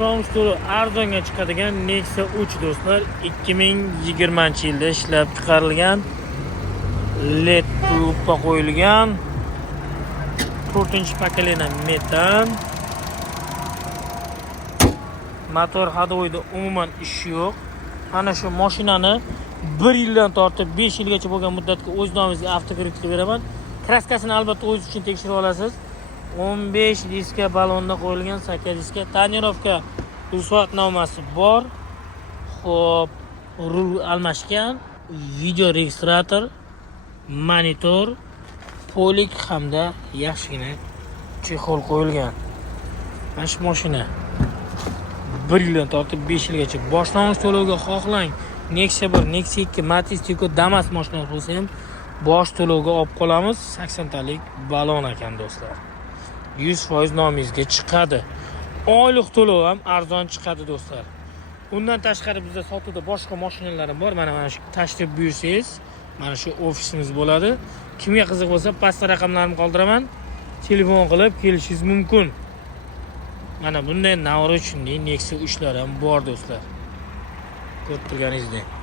boshlang'ich to'lov arzonga chiqadigan Nexia 3 do'stlar, 2020-yilda ishlab chiqarilgan, LED lupa qo'yilgan, 4-pokoleniya metan. Motor hadovoyda umuman ish yo'q. Mana shu mashinani 1 yildan tortib 5 yilgacha bo'lgan muddatga o'z nomingizga avtokreditga beraman. Kraskasini albatta o'zingiz uchun tekshirib olasiz. 15 diska balonda qo'yilgan, 8 diska tonirovka ruxsatnomasi bor. Xo'p, rul almashgan, video registrator, monitor, polik hamda yaxshigina chexol qo'yilgan. Mana shu mashina 1 yildan tortib 5 yilgacha boshlang'ich to'lovga xohlang. Nexia 1, Nexia 2, Matiz, Tico, Damas mashinasi bo'lsa ham bosh to'lovga olib qolamiz. 80 talik balon ekan do'stlar. 100% nomingizga chiqadi. Oylik to'lov ham arzon chiqadi do'stlar. Undan tashqari bizda sotuvda boshqa mashinalarim bor. Mana shu tashrif buyursangiz, mana shu ofisimiz bo'ladi. Kimga qiziq bo'lsa, pastda raqamlarimni qoldiraman. Telefon qilib kelishingiz mumkin. Mana bunday Navro'z uchun Nexia 3 lar ham bor do'stlar. Ko'rib turganingizdek.